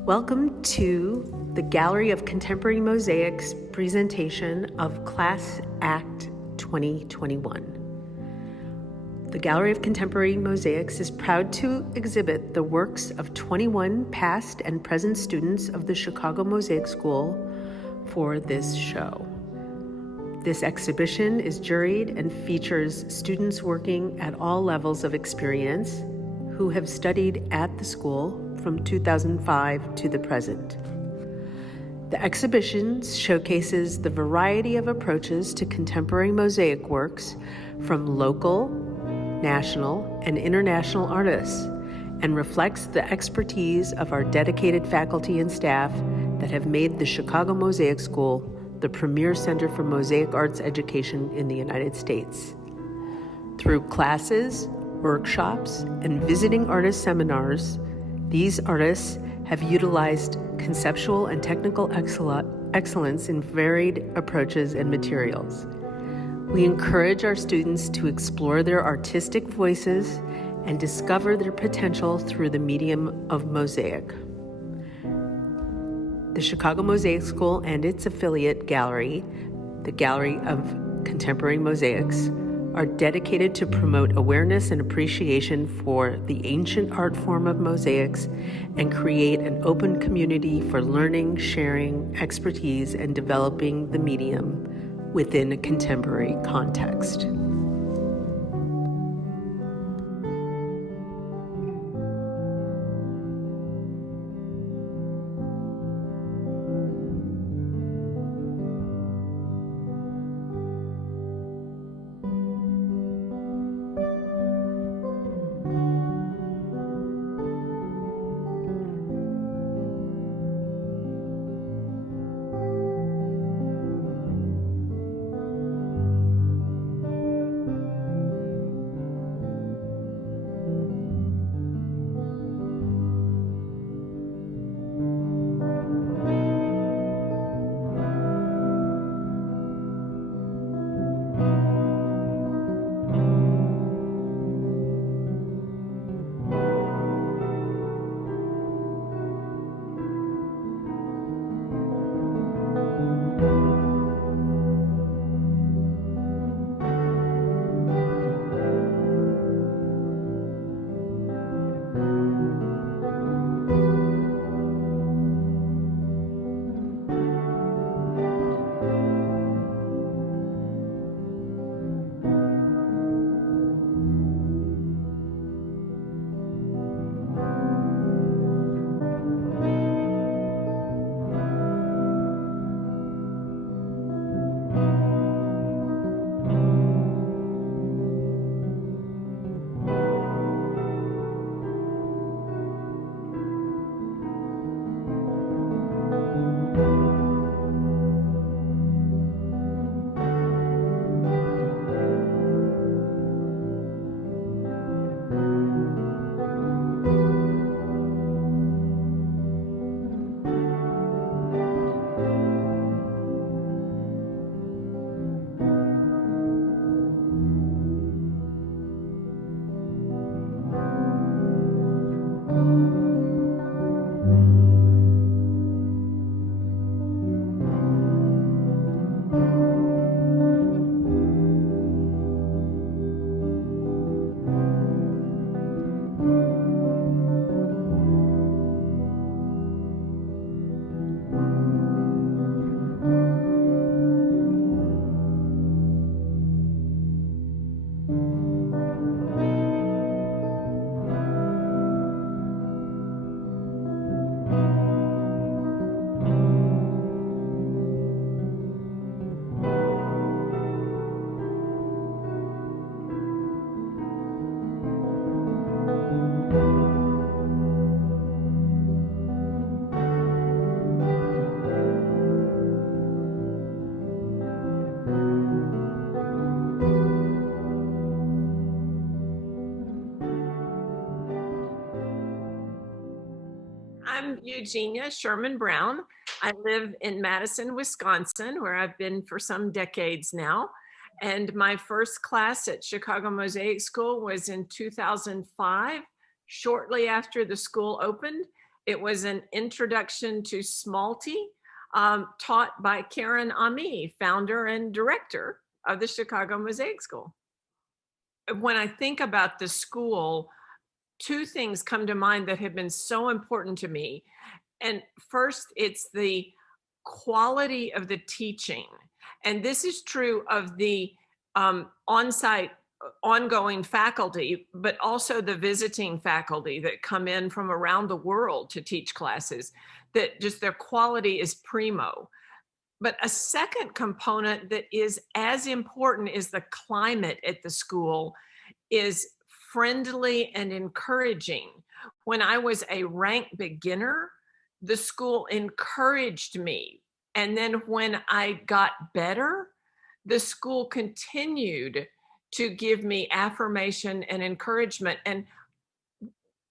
Welcome to the Gallery of Contemporary Mosaics presentation of Class Act 2021. The Gallery of Contemporary Mosaics is proud to exhibit the works of 21 past and present students of the Chicago Mosaic School for this show. This exhibition is juried and features students working at all levels of experience who have studied at the school from 2005 to the present. The exhibition showcases the variety of approaches to contemporary mosaic works from local, national, and international artists, and reflects the expertise of our dedicated faculty and staff that have made the Chicago Mosaic School the premier center for mosaic arts education in the United States. Through classes, workshops, and visiting artist seminars, these artists have utilized conceptual and technical excellence in varied approaches and materials. We encourage our students to explore their artistic voices and discover their potential through the medium of mosaic. The Chicago Mosaic School and its affiliate gallery, the Gallery of Contemporary Mosaics, are dedicated to promote awareness and appreciation for the ancient art form of mosaics and create an open community for learning, sharing expertise, and developing the medium within a contemporary context. I'm Eugenia Sherman Brown. I live in Madison, Wisconsin, where I've been for some decades now. And my first class at Chicago Mosaic School was in 2005, shortly after the school opened. It was an introduction to Smalty, taught by Karen Ami, founder and director of the Chicago Mosaic School. When I think about the school, two things come to mind that have been so important to me. And first, it's the quality of the teaching. And this is true of the on-site ongoing faculty, but also the visiting faculty that come in from around the world to teach classes, that just their quality is primo. But a second component that is as important as the climate at the school is friendly and encouraging. When I was a rank beginner, the school encouraged me. And then when I got better, the school continued to give me affirmation and encouragement. And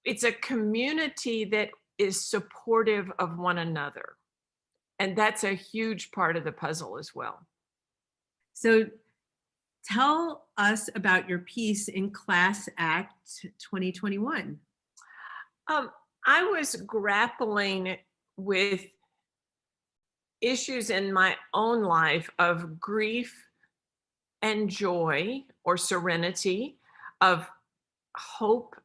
it's a community that is supportive of one another. And that's a huge part of the puzzle as well. So tell us about your piece in Class Act 2021. I was grappling with issues in my own life of grief and joy or serenity, of hope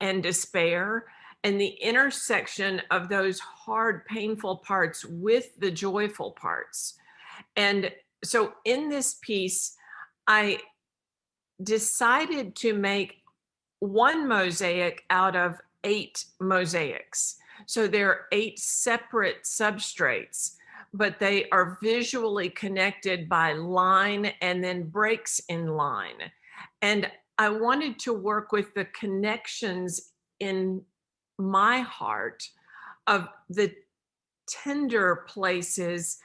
and despair, and the intersection of those hard, painful parts with the joyful parts. And so in this piece, I decided to make one mosaic out of 8 mosaics. So there are 8 separate substrates, but they are visually connected by line and then breaks in line. And I wanted to work with the connections in my heart of the tender places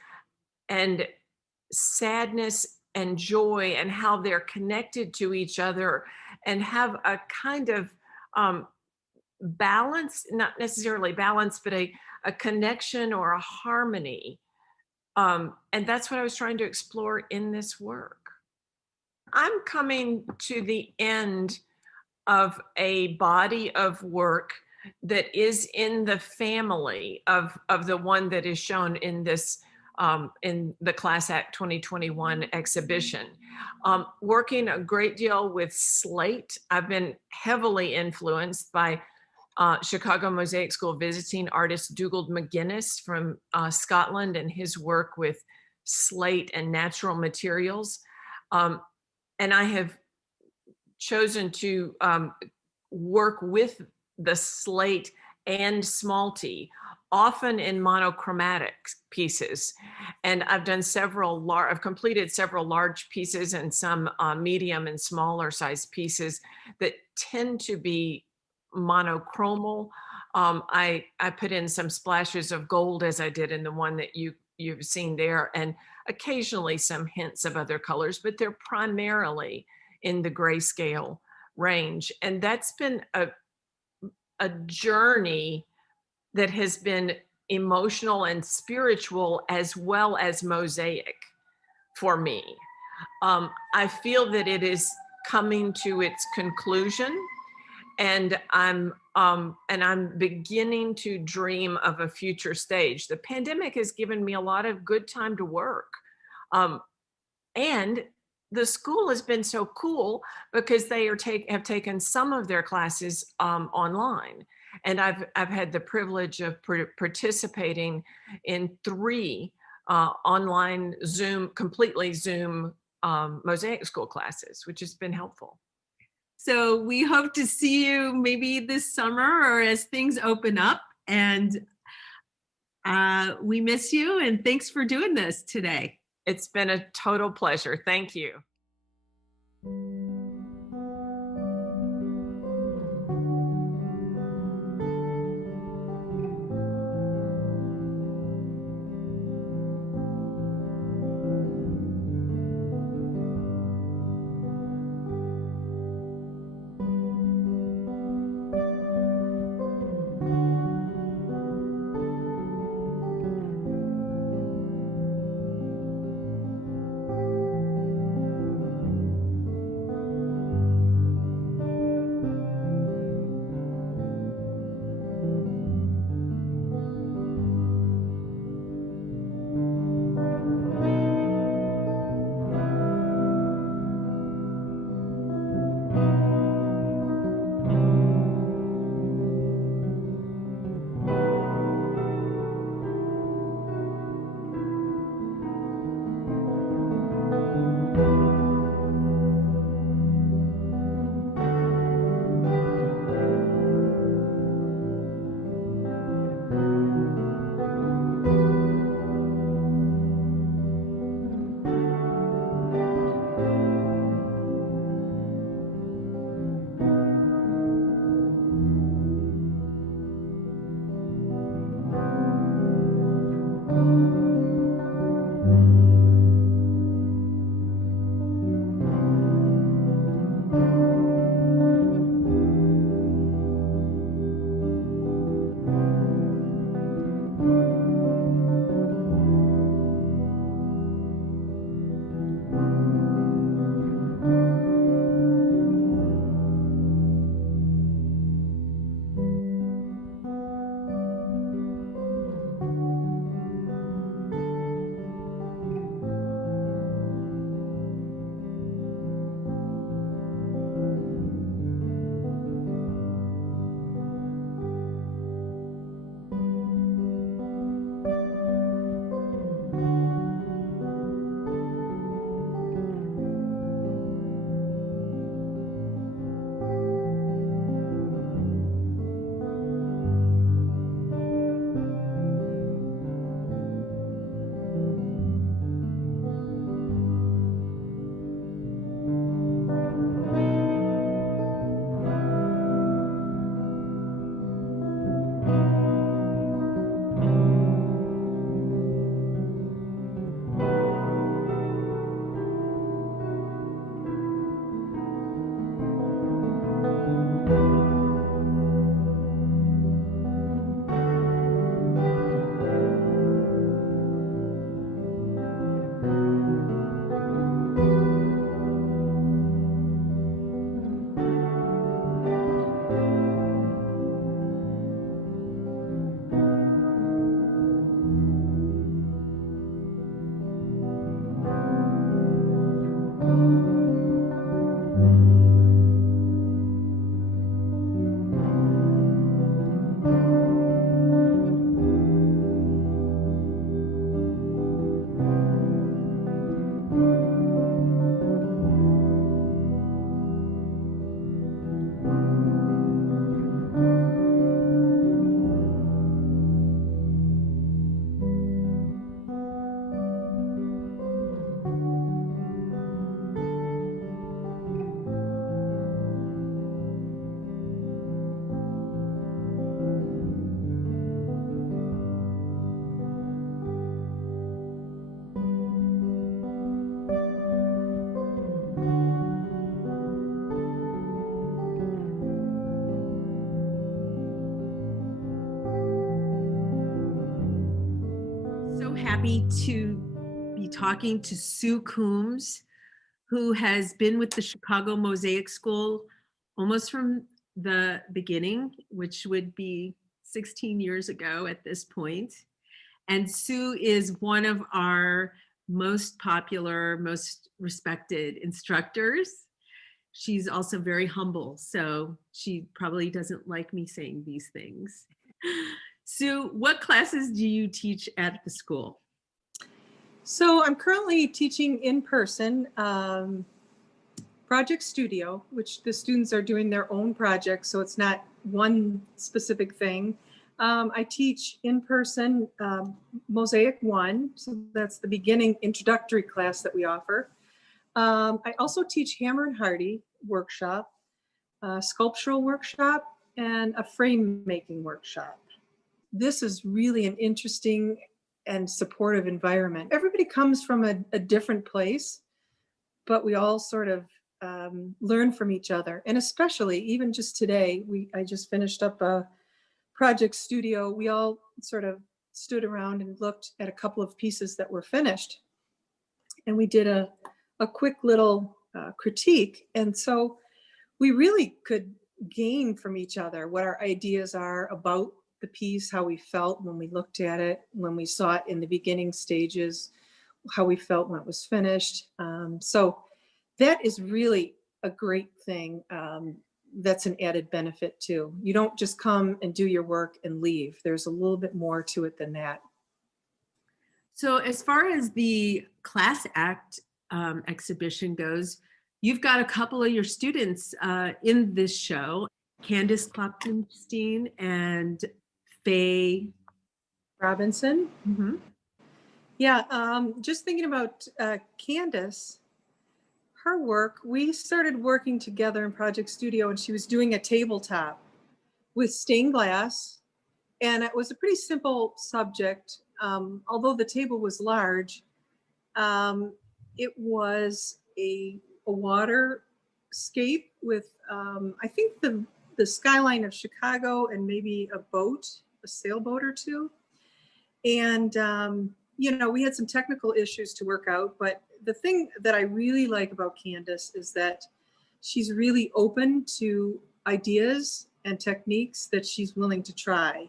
and sadness and joy, and how they're connected to each other, and have a kind of balance, not necessarily balance, but a connection or a harmony. And that's what I was trying to explore in this work. I'm coming to the end of a body of work that is in the family of the one that is shown in this in the Class Act 2021 exhibition. Working a great deal with slate. I've been heavily influenced by Chicago Mosaic School visiting artist Dougal McGuinness from Scotland, and his work with slate and natural materials. And I have chosen to work with the slate and Smalty, often in monochromatic pieces. And I've done I've completed several large pieces and some medium and smaller size pieces that tend to be monochromal. I put in some splashes of gold, as I did in the one that you've seen there, and occasionally some hints of other colors, but they're primarily in the grayscale range. And that's been a journey that has been emotional and spiritual as well as mosaic for me. I feel that it is coming to its conclusion, and I'm beginning to dream of a future stage. The pandemic has given me a lot of good time to work. And the school has been so cool because they have taken some of their classes online. And I've had the privilege of participating in 3 online completely Zoom Mosaic School classes, which has been helpful. So we hope to see you maybe this summer or as things open up. And we miss you, and thanks for doing this today. It's been a total pleasure. Thank you. so happy to be talking to Sue Coombs, who has been with the Chicago Mosaic School almost from the beginning, which would be 16 years ago at this point. And Sue is one of our most popular, most respected instructors. She's also very humble, so she probably doesn't like me saying these things. Sue, what classes do you teach at the school? So I'm currently teaching in person Project Studio, which the students are doing their own projects, so it's not one specific thing. I teach in person Mosaic 1, so that's the beginning introductory class that we offer. I also teach Hammer and Hardy workshop, a sculptural workshop, and a frame making workshop. This is really an interesting and supportive environment. Everybody comes from a different place, but we all sort of learn from each other. And especially even just today, I just finished up a Project Studio. We all sort of stood around and looked at a couple of pieces that were finished. And we did a quick little critique. And so we really could gain from each other what our ideas are about the piece, how we felt when we looked at it, when we saw it in the beginning stages, how we felt when it was finished. So that is really a great thing. That's an added benefit too. You don't just come and do your work and leave. There's a little bit more to it than that. So as far as the class act exhibition goes, you've got a couple of your students in this show, Candice Klopfenstein and Faye Robinson. Mm-hmm. Yeah, just thinking about Candice, her work, we started working together in Project Studio, and she was doing a tabletop with stained glass, and it was a pretty simple subject. Although the table was large, it was a waterscape with, I think the skyline of Chicago and maybe a boat, a sailboat or two. And, you know, we had some technical issues to work out, but the thing that I really like about Candice is that she's really open to ideas and techniques that she's willing to try.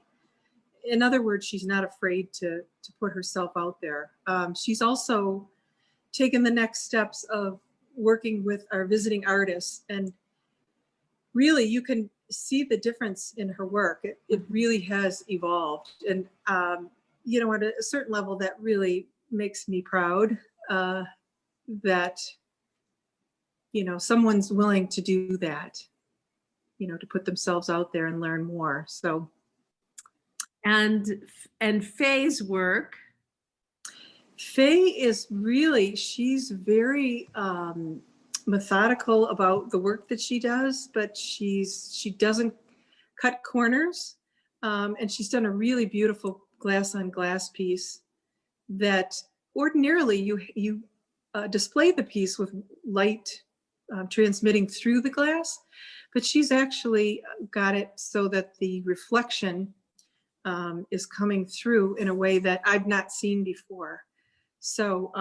In other words, she's not afraid to put herself out there. She's also taken the next steps of working with our visiting artists, and really you can see the difference in her work. It really has evolved, and you know, at a certain level that really makes me proud that, you know, someone's willing to do that, you know, to put themselves out there and learn more. So, and Faye's work. Faye is really, she's very methodical about the work that she does, but she doesn't cut corners. And she's done a really beautiful glass on glass piece that ordinarily you display the piece with light transmitting through the glass, but she's actually got it so that the reflection is coming through in a way that I've not seen before. So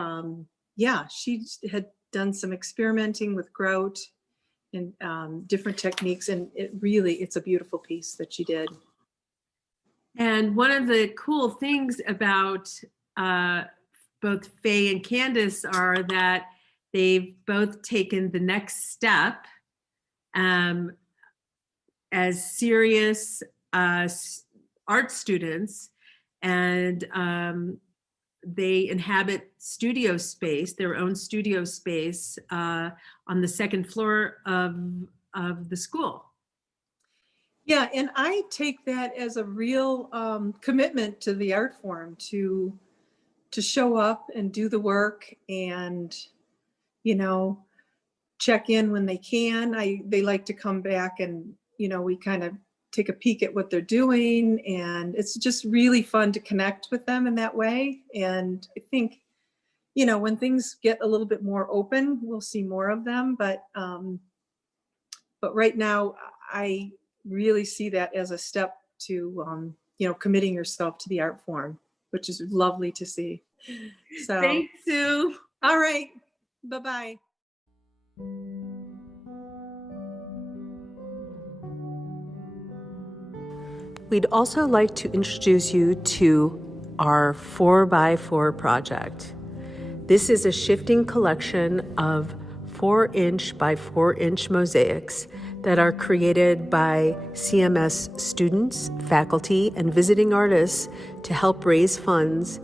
yeah, she had done some experimenting with grout and different techniques, and it's a beautiful piece that she did. And one of the cool things about both Faye and Candice are that they've both taken the next step as serious art students, and they inhabit studio space, their own studio space on the second floor of the school. Yeah, and I take that as a real commitment to the art form to show up and do the work, and, you know, check in when they can. They like to come back, and, you know, we kind of take a peek at what they're doing, and it's just really fun to connect with them in that way. And I think, you know, when things get a little bit more open, we'll see more of them. But right now, I really see that as a step to, you know, committing yourself to the art form. which is lovely to see. So, Thanks, Sue. all right. Bye-bye. We'd also like to introduce you to our 4x4 project. This is a shifting collection of 4-inch by 4-inch mosaics that are created by CMS students, faculty, and visiting artists to help raise funds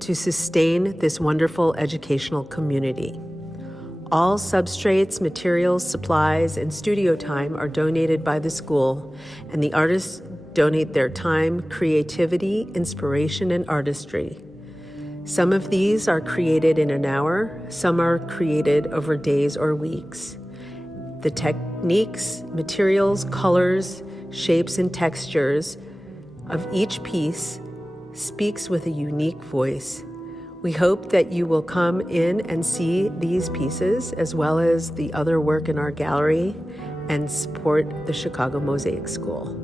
to sustain this wonderful educational community. All substrates, materials, supplies, and studio time are donated by the school, and the artists donate their time, creativity, inspiration, and artistry. Some of these are created in an hour, some are created over days or weeks. The techniques, materials, colors, shapes, and textures of each piece speaks with a unique voice. We hope that you will come in and see these pieces as well as the other work in our gallery and support the Chicago Mosaic School.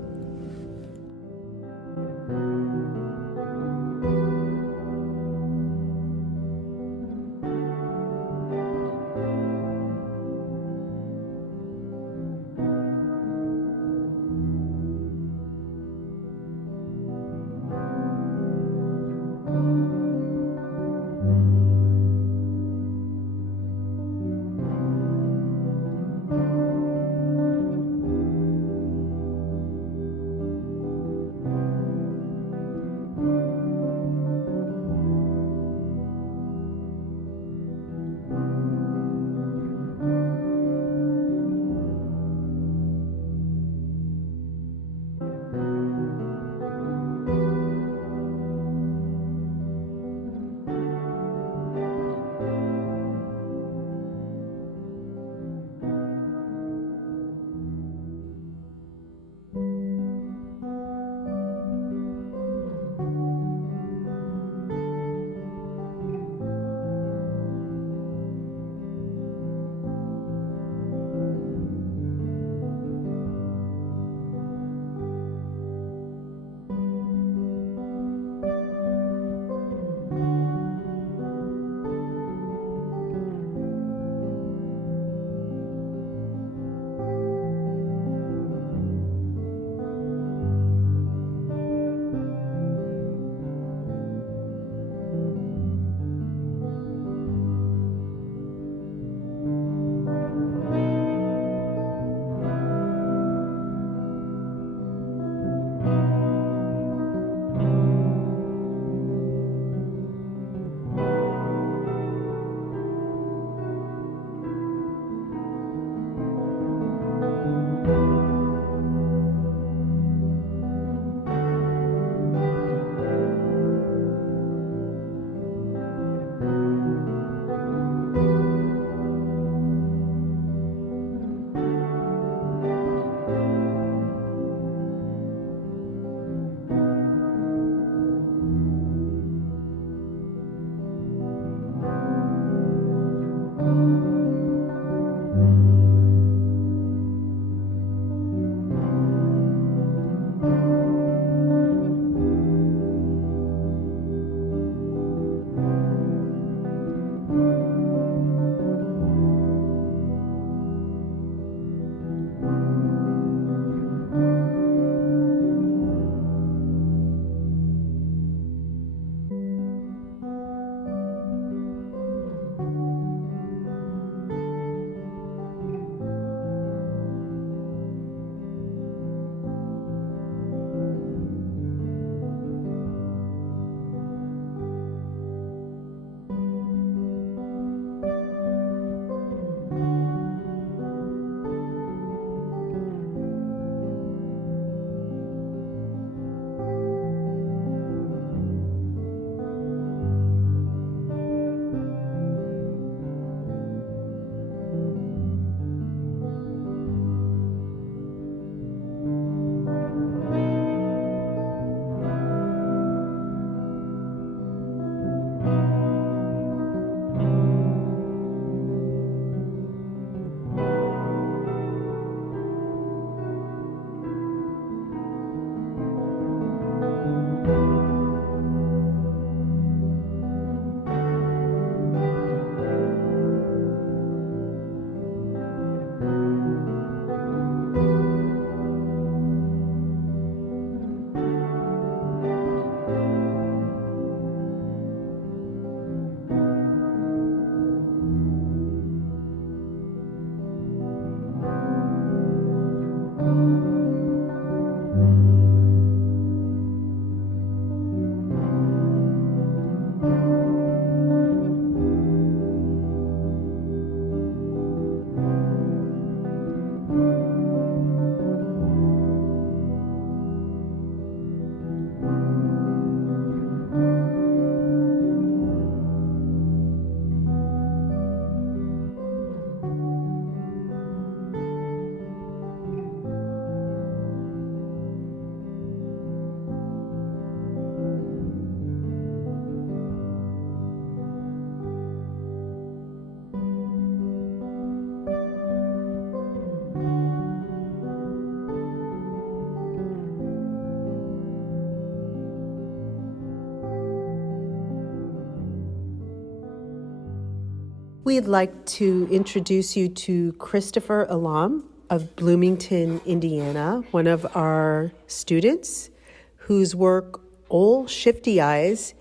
We'd like to introduce you to Christopher ELAM of Bloomington, Indiana, one of our students whose work, Ol' Shifty Eyes,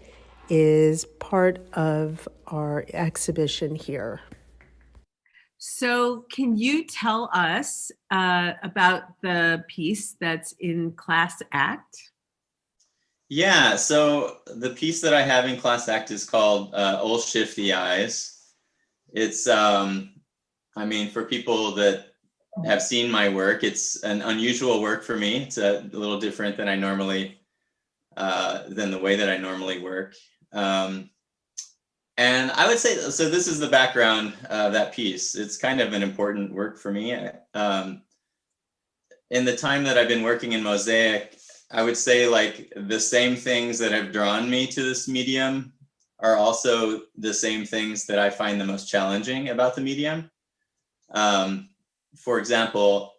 is part of our exhibition here. So can you tell us about the piece that's in Class Act? Yeah, so the piece that I have in Class Act is called Ol' Shifty Eyes. It's, I mean, for people that have seen my work, it's an unusual work for me. It's a little different than than the way that I normally work. And I would say, so this is the background of that piece. It's kind of an important work for me. In the time that I've been working in mosaic, I would say like the same things that have drawn me to this medium are also the same things that I find the most challenging about the medium. For example,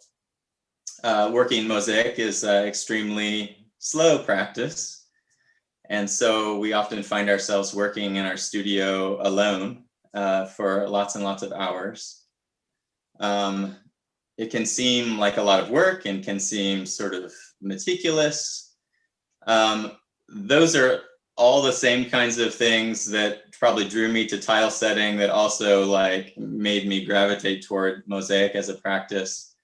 working in mosaic is extremely slow practice. And so we often find ourselves working in our studio alone for lots and lots of hours. It can seem like a lot of work and can seem sort of meticulous. Those are all the same kinds of things that probably drew me to tile setting, that also like made me gravitate toward mosaic as a practice.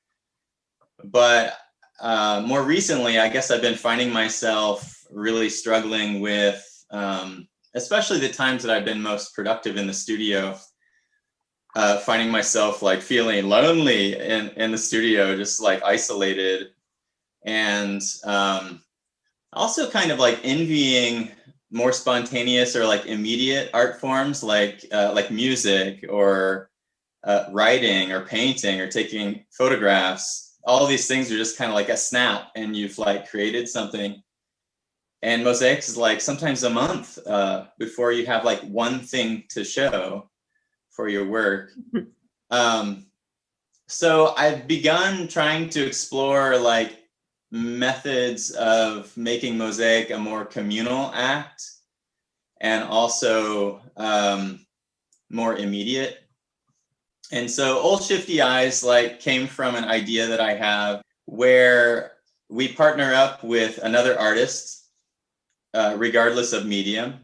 But more recently, I guess I've been finding myself really struggling with, especially the times that I've been most productive in the studio, finding myself like feeling lonely in the studio, just like isolated, and also kind of like envying more spontaneous or like immediate art forms like music or writing or painting or taking photographs. All of these things are just kind of like a snap and you've like created something. And mosaic is like sometimes a month before you have like one thing to show for your work. So I've begun trying to explore like methods of making mosaic a more communal act and also more immediate. And so Ol' Shifty Eyes like came from an idea that I have where we partner up with another artist regardless of medium,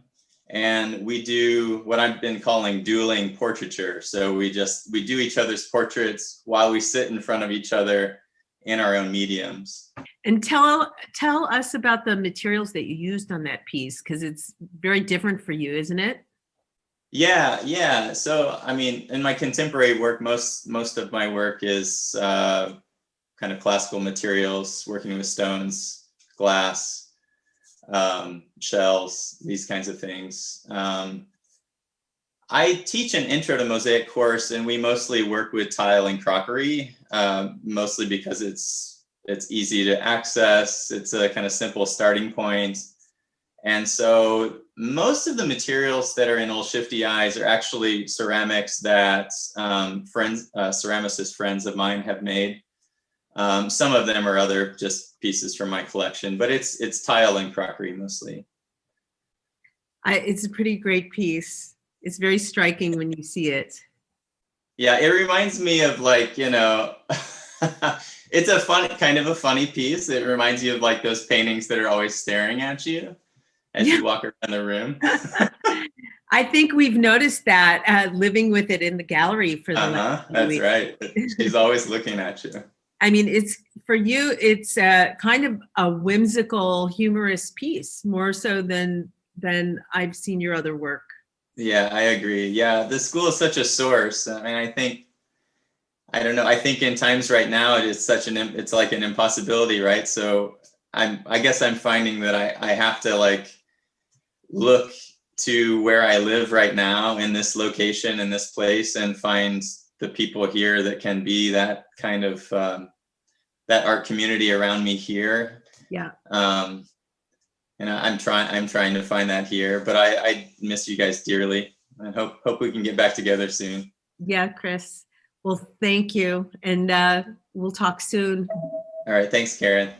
and we do what I've been calling dueling portraiture. So we do each other's portraits while we sit in front of each other in our own mediums. And tell us about the materials that you used on that piece, because it's very different for you, isn't it? Yeah. So I mean, in my contemporary work, most of my work is kind of classical materials, working with stones, glass, shells, these kinds of things. I teach an intro to mosaic course, and we mostly work with tile and crockery, mostly because it's easy to access. It's a kind of simple starting point. And so most of the materials that are in Ol' Shifty Eyes are actually ceramics that ceramicist friends of mine have made. Some of them are other just pieces from my collection, but it's tile and crockery mostly. It's a pretty great piece. It's very striking when you see it. Yeah, it reminds me of like, you know, it's a kind of a funny piece. It reminds you of like those paintings that are always staring at you as you walk around the room. I think we've noticed that living with it in the gallery for the last few that's weeks. right. She's always looking at you. I mean, it's for you, it's kind of a whimsical, humorous piece, more so than I've seen your other work. Yeah, I agree. Yeah, the school is such a source. I mean, I don't know. I think in times right now, it's like an impossibility, right? So I guess I'm finding that I have to like look to where I live right now in this location, in this place, and find the people here that can be that kind of that art community around me here. Yeah. And I'm trying to find that here, but I miss you guys dearly. I hope we can get back together soon. Yeah, Chris. Well, thank you. And we'll talk soon. All right. Thanks, Karen.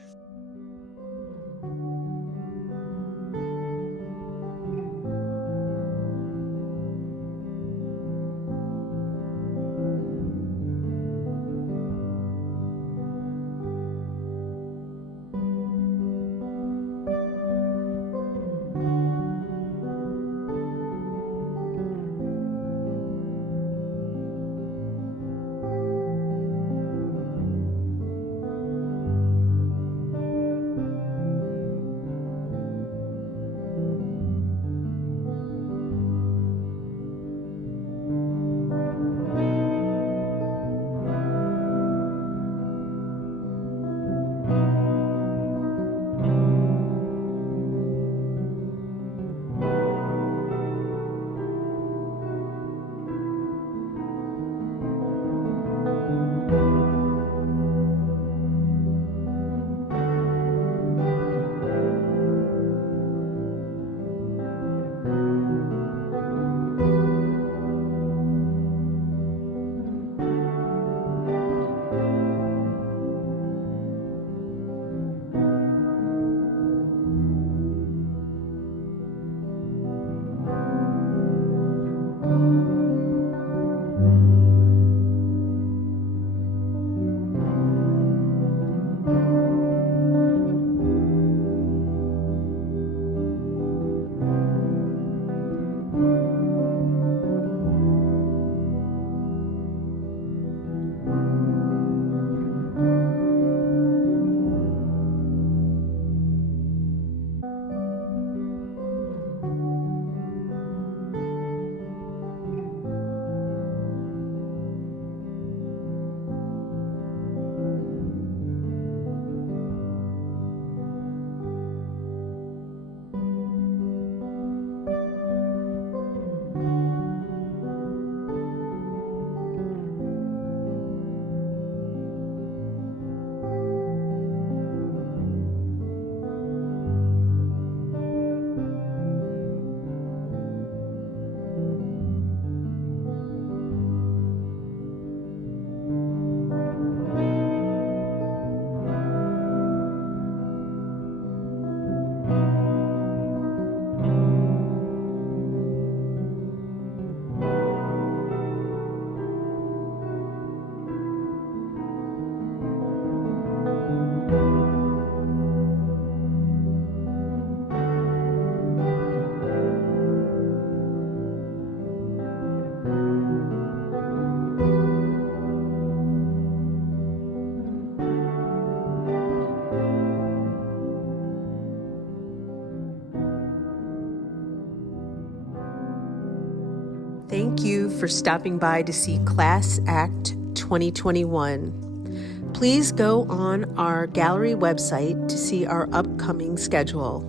Thank you for stopping by to see Class Act 2021. Please go on our gallery website to see our upcoming schedule.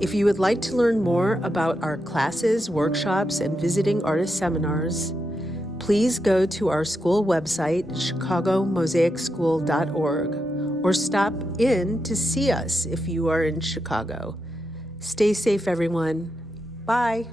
If you would like to learn more about our classes, workshops, and visiting artist seminars, please go to our school website, chicagomosaicschool.org, or stop in to see us if you are in Chicago. Stay safe, everyone. Bye.